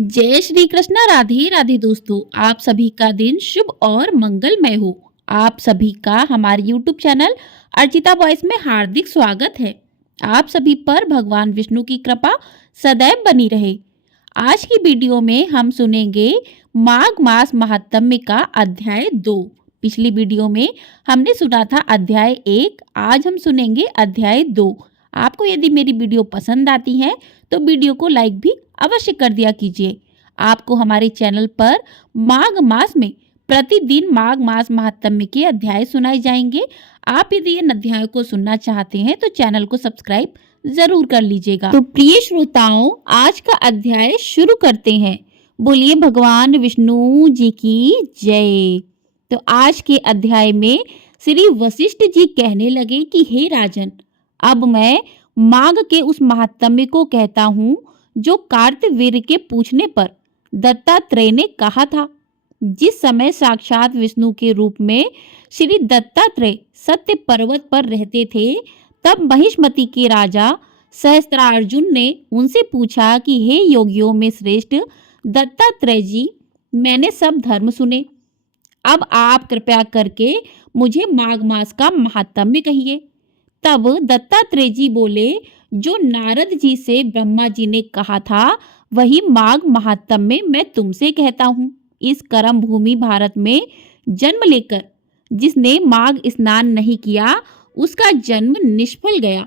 जय श्री कृष्णा। राधे राधे दोस्तों, आप सभी का दिन शुभ और मंगलमय हो। आप सभी का हमारे YouTube चैनल अर्चिता वॉइस में हार्दिक स्वागत है। आप सभी पर भगवान विष्णु की कृपा सदैव बनी रहे। आज की वीडियो में हम सुनेंगे माघ मास महात्म्य का अध्याय 2। पिछली वीडियो में हमने सुना था अध्याय 1, आज हम सुनेंगे अध्याय 2। आपको यदि मेरी वीडियो पसंद आती है तो वीडियो को लाइक भी अवश्य कर दिया कीजिए। आपको हमारे चैनल पर माघ मास में प्रतिदिन माघ मास महात्म्य के अध्याय सुनाए जाएंगे। आप यदि इन अध्यायों को सुनना चाहते हैं तो चैनल को सब्सक्राइब जरूर कर लीजिएगा। तो प्रिय श्रोताओं, आज का अध्याय शुरू करते हैं। बोलिए भगवान विष्णु जी की जय। तो आज के अध्याय में श्री वशिष्ठ जी कहने लगे कि हे राजन, अब मैं माघ के उस महात्म्य को कहता हूँ जो कार्तवीर्य के पूछने पर दत्तात्रेय ने कहा था। जिस समय साक्षात विष्णु के रूप में श्री दत्तात्रेय सत्य पर्वत पर रहते थे, तब महिष्मति के राजा सहस्त्रार्जुन ने उनसे पूछा कि हे योगियों में श्रेष्ठ दत्तात्रेय जी, मैंने सब धर्म सुने, अब आप कृपया करके मुझे माघ मास का महात्म्य कहिए। तब दत्तात्रेय जी बोले, जो नारद जी से ब्रह्मा जी ने कहा था वही माघ महात्म्य मैं तुमसे कहता हूँ। इस कर्म भूमि भारत में जन्म लेकर जिसने माघ स्नान नहीं किया उसका जन्म निष्फल गया।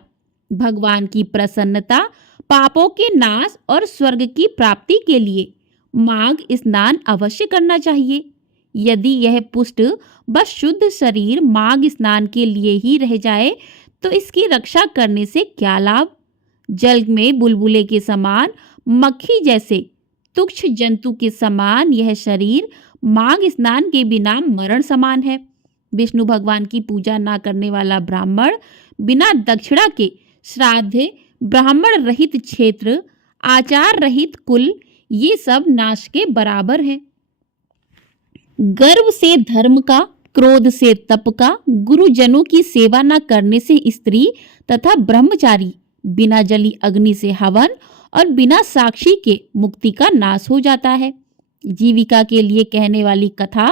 भगवान की प्रसन्नता, पापों के नाश और स्वर्ग की प्राप्ति के लिए माघ स्नान अवश्य करना चाहिए। यदि यह पुष्ट बस शुद्ध शरीर माघ स्नान के लिए ही रह जाए तो इसकी रक्षा करने से क्या लाभ। जल में बुलबुले के समान, मक्खी जैसे तुच्छ जंतु के समान यह शरीर माघ स्नान के बिना मरण समान है। विष्णु भगवान की पूजा ना करने वाला ब्राह्मण, बिना दक्षिणा के श्राद्ध, ब्राह्मण रहित क्षेत्र, आचार रहित कुल, ये सब नाश के बराबर है। गर्व से धर्म का, क्रोध से तप का, गुरुजनों की सेवा न करने से स्त्री तथा ब्रह्मचारी, बिना जली अग्नि से हवन और बिना साक्षी के मुक्ति का नाश हो जाता है। जीविका के लिए कहने वाली कथा,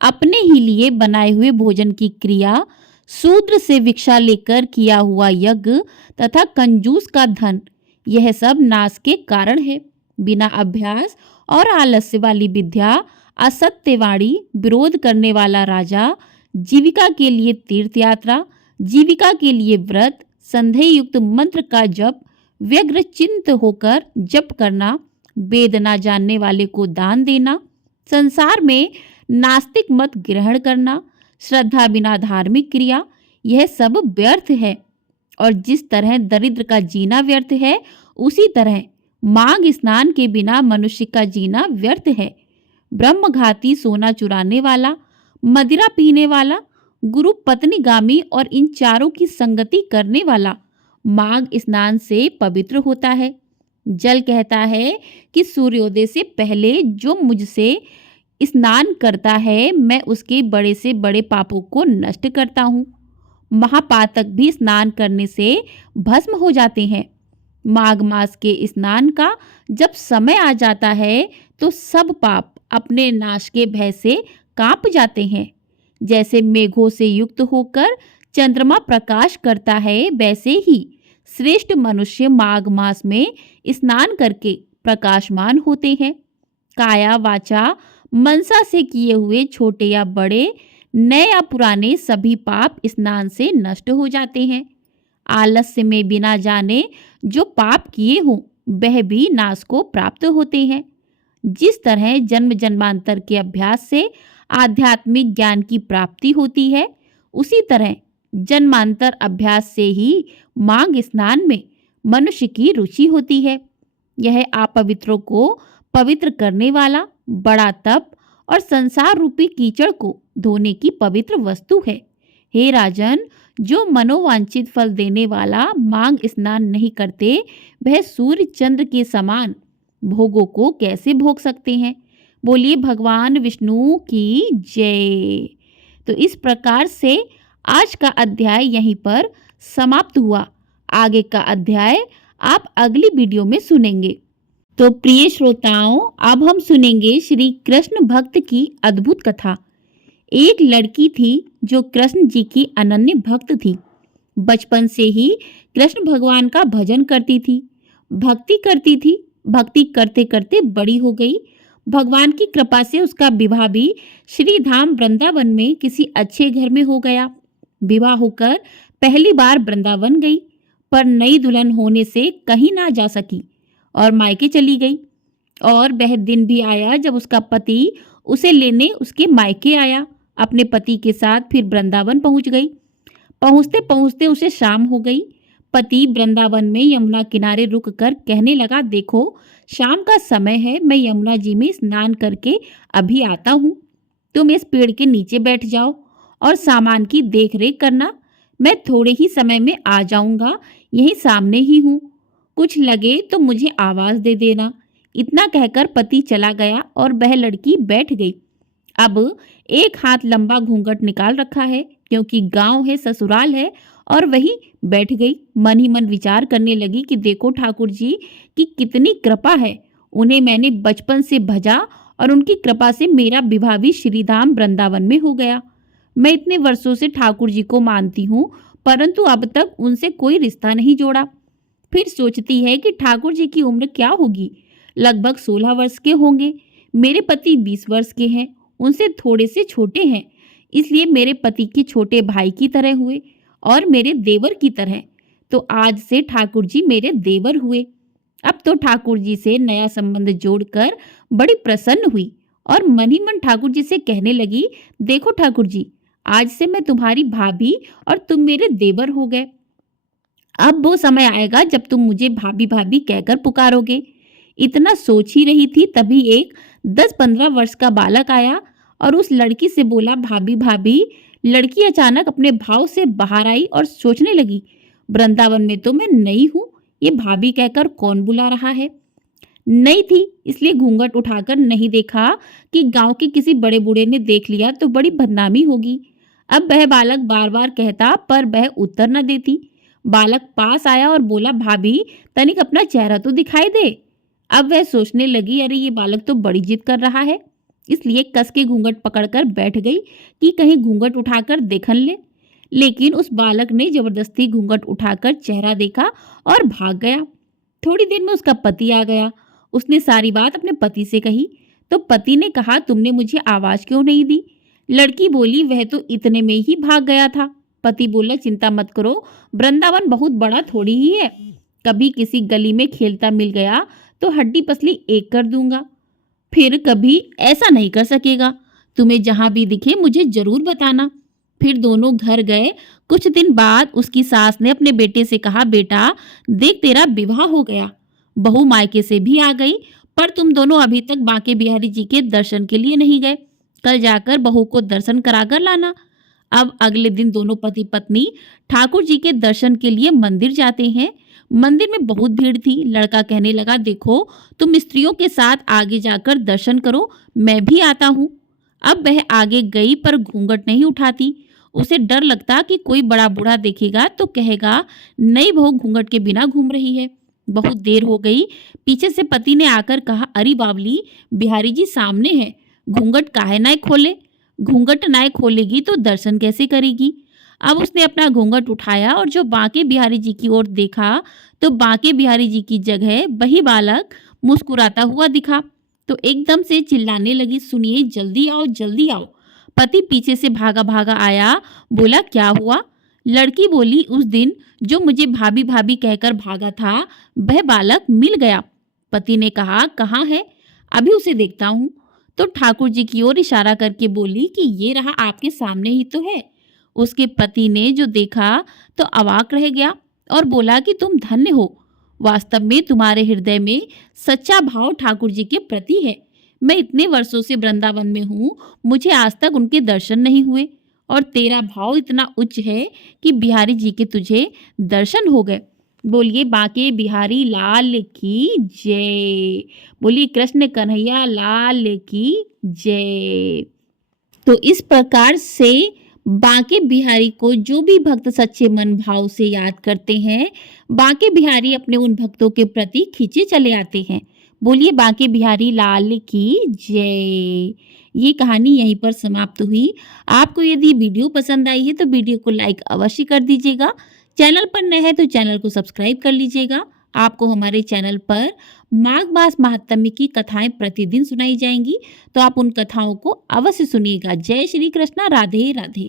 अपने ही लिए बनाए हुए भोजन की क्रिया, शूद्र से भिक्षा लेकर किया हुआ यज्ञ तथा कंजूस का धन, यह सब नाश के कारण है। बिना अभ्यास और आलस्य वाली विद्या, असत्यवाणी, विरोध करने वाला राजा, जीविका के लिए तीर्थ यात्रा, जीविका के लिए व्रत, संदेह युक्त मंत्र का जप, व्यग्र चिंत होकर जप करना, वेद ना जानने वाले को दान देना, संसार में नास्तिक मत ग्रहण करना, श्रद्धा बिना धार्मिक क्रिया, यह सब व्यर्थ है। और जिस तरह दरिद्र का जीना व्यर्थ है, उसी तरह माघ स्नान के बिना मनुष्य का जीना व्यर्थ है। ब्रह्मघाती, सोना चुराने वाला, मदिरा पीने वाला, गुरु पत्नीगामी और इन चारों की संगति करने वाला माघ स्नान से पवित्र होता है। जल कहता है कि सूर्योदय से पहले जो मुझसे स्नान करता है, मैं उसके बड़े से बड़े पापों को नष्ट करता हूँ। महापातक भी स्नान करने से भस्म हो जाते हैं। माघ मास के स्नान का जब समय आ जाता है तो सब पाप अपने नाश के भय से कांप जाते हैं। जैसे मेघों से युक्त होकर चंद्रमा प्रकाश करता है, वैसे ही श्रेष्ठ मनुष्य माघ मास में स्नान करके प्रकाशमान होते हैं। काया वाचा मनसा से किए हुए छोटे या बड़े, नए या पुराने सभी पाप स्नान से नष्ट हो जाते हैं। आलस्य में बिना जाने जो पाप किए हों वह भी नाश को प्राप्त होते हैं। जिस तरह जन्म जन्मांतर के अभ्यास से आध्यात्मिक ज्ञान की प्राप्ति होती है, उसी तरह जन्मांतर अभ्यास से ही माघ स्नान में मनुष्य की रुचि होती है। यह अपवित्रों को पवित्र करने वाला बड़ा तप और संसार रूपी कीचड़ को धोने की पवित्र वस्तु है। हे राजन, जो मनोवांछित फल देने वाला माघ स्नान नहीं करते, वह सूर्य चंद्र के समान भोगों को कैसे भोग सकते हैं। बोलिए भगवान विष्णु की जय। तो इस प्रकार से आज का अध्याय यहीं पर समाप्त हुआ। आगे का अध्याय आप अगली वीडियो में सुनेंगे। तो प्रिय श्रोताओं, अब हम सुनेंगे श्री कृष्ण भक्त की अद्भुत कथा। एक लड़की थी जो कृष्ण जी की अनन्य भक्त थी। बचपन से ही कृष्ण भगवान का भजन करती थी, भक्ति करती थी। भक्ति करते करते बड़ी हो गई। भगवान की कृपा से उसका विवाह भी श्री धाम वृंदावन में किसी अच्छे घर में हो गया। विवाह होकर पहली बार वृंदावन गई, पर नई दुल्हन होने से कहीं ना जा सकी और मायके चली गई। और वह दिन भी आया जब उसका पति उसे लेने उसके मायके आया। अपने पति के साथ फिर वृंदावन पहुंच गई। पहुंचते पहुंचते उसे शाम हो गई। पति वृंदावन में यमुना किनारे रुक कर कहने लगा, देखो शाम का समय है, मैं यमुना जी में स्नान करके अभी आता हूँ। तुम इस पेड़ के नीचे बैठ जाओ और सामान की देख रेख करना। मैं थोड़े ही समय में आ जाऊंगा, यहीं सामने ही हूँ। कुछ लगे तो मुझे आवाज दे देना। इतना कहकर पति चला गया और वह लड़की बैठ गई। अब एक हाथ लंबा घूंघट निकाल रखा है, क्योंकि गांव है, ससुराल है, और वही बैठ गई। मन ही मन विचार करने लगी कि देखो ठाकुर जी की कितनी कृपा है। उन्हें मैंने बचपन से भजा और उनकी कृपा से मेरा विवाह भी श्रीधाम वृंदावन में हो गया। मैं इतने वर्षों से ठाकुर जी को मानती हूँ, परंतु अब तक उनसे कोई रिश्ता नहीं जोड़ा। फिर सोचती है कि ठाकुर जी की उम्र क्या होगी, लगभग 16 वर्ष के होंगे। मेरे पति 20 वर्ष के हैं, उनसे थोड़े से छोटे हैं, इसलिए मेरे पति के छोटे भाई की तरह हुए और मेरे देवर की तरह। तो आज से ठाकुर जी मेरे देवर हुए। अब तो ठाकुर जी से नया संबंध जोड़कर बड़ी प्रसन्न हुई और मन ही मन ठाकुर जी से कहने लगी, देखो ठाकुर जी, आज से मैं तुम्हारी भाभी और तुम मेरे देवर हो गए। अब वो समय आएगा जब तुम मुझे भाभी भाभी कहकर पुकारोगे। इतना सोच ही रही थी, तभी एक 10-15 वर्ष का बालक आया और उस लड़की से बोला, भाभी भाभी। लड़की अचानक अपने भाव से बाहर आई और सोचने लगी, वृंदावन में तो मैं नई हूँ, ये भाभी कहकर कौन बुला रहा है। नई थी इसलिए घूंघट उठाकर नहीं देखा कि गांव के किसी बड़े बूढ़े ने देख लिया तो बड़ी बदनामी होगी। अब वह बालक बार बार कहता, पर वह उत्तर न देती। बालक पास आया और बोला, भाभी तनिक अपना चेहरा तो दिखाई दे। अब वह सोचने लगी, अरे ये बालक तो बड़ी जिद कर रहा है, इसलिए कस के घूंघट पकड़कर बैठ गई कि कहीं घूंघट उठाकर देखन ले। लेकिन उस बालक ने जबरदस्ती घूंघट उठाकर चेहरा देखा और भाग गया। थोड़ी देर में उसका पति आ गया। उसने सारी बात अपने पति से कही तो पति ने कहा, तुमने मुझे आवाज क्यों नहीं दी। लड़की बोली, वह तो इतने में ही भाग गया था। पति बोला, चिंता मत करो, वृंदावन बहुत बड़ा थोड़ी ही है, कभी किसी गली में खेलता मिल गया तो हड्डी पसली एक कर दूंगा, फिर कभी ऐसा नहीं कर सकेगा। तुम्हें जहां भी दिखे मुझे जरूर बताना। फिर दोनों घर गए। कुछ दिन बाद उसकी सास ने अपने बेटे से कहा, बेटा देख तेरा विवाह हो गया, बहू मायके से भी आ गई, पर तुम दोनों अभी तक बांके बिहारी जी के दर्शन के लिए नहीं गए। कल जाकर बहू को दर्शन कराकर लाना। अब अगले दिन दोनों पति पत्नी ठाकुर जी के दर्शन के लिए मंदिर जाते हैं। मंदिर में बहुत भीड़ थी। लड़का कहने लगा, देखो तुम स्त्रियों के साथ आगे जाकर दर्शन करो, मैं भी आता हूँ। अब वह आगे गई पर घूंघट नहीं उठाती। उसे डर लगता कि कोई बड़ा बूढ़ा देखेगा तो कहेगा, नई बहू घूंघट के बिना घूम रही है। बहुत देर हो गई। पीछे से पति ने आकर कहा, अरे बावली, बिहारी जी सामने है, घूंघट काहे ना खोले। घूंघट ना खोलेगी तो दर्शन कैसे करेगी। अब उसने अपना घूंघट उठाया और जो बांके बिहारी जी की ओर देखा तो बांके बिहारी जी की जगह वही बालक मुस्कुराता हुआ दिखा। तो एकदम से चिल्लाने लगी, सुनिए, जल्दी आओ जल्दी आओ। पति पीछे से भागा भागा आया। बोला, क्या हुआ। लड़की बोली, उस दिन जो मुझे भाभी भाभी कहकर भागा था वह बालक मिल गया। पति ने कहा, कहाँ है, अभी उसे देखता हूँ। तो ठाकुर जी की ओर इशारा करके बोली कि ये रहा, आपके सामने ही तो है। उसके पति ने जो देखा तो अवाक रह गया और बोला कि तुम धन्य हो, वास्तव में तुम्हारे हृदय में सच्चा भाव ठाकुर जी के प्रति है। मैं इतने वर्षों से वृंदावन में हूँ, मुझे आज तक उनके दर्शन नहीं हुए, और तेरा भाव इतना उच्च है कि बिहारी जी के तुझे दर्शन हो गए। बोलिए बांके बिहारी लाल की जय। बोलिए कृष्ण कन्हैया लाल की जय। तो इस प्रकार से बांके बिहारी को जो भी भक्त सच्चे मन भाव से याद करते हैं, बांके बिहारी अपने उन भक्तों के प्रति खींचे चले आते हैं। बोलिए बांके बिहारी लाल की जय। ये कहानी यहीं पर समाप्त हुई। आपको यदि वीडियो पसंद आई है तो वीडियो को लाइक अवश्य कर दीजिएगा। चैनल पर नए हैं तो चैनल को सब्सक्राइब कर लीजिएगा। आपको हमारे चैनल पर माघ मास महात्म्य की कथाएं प्रतिदिन सुनाई जाएंगी, तो आप उन कथाओं को अवश्य सुनिएगा। जय श्री कृष्णा, राधे राधे।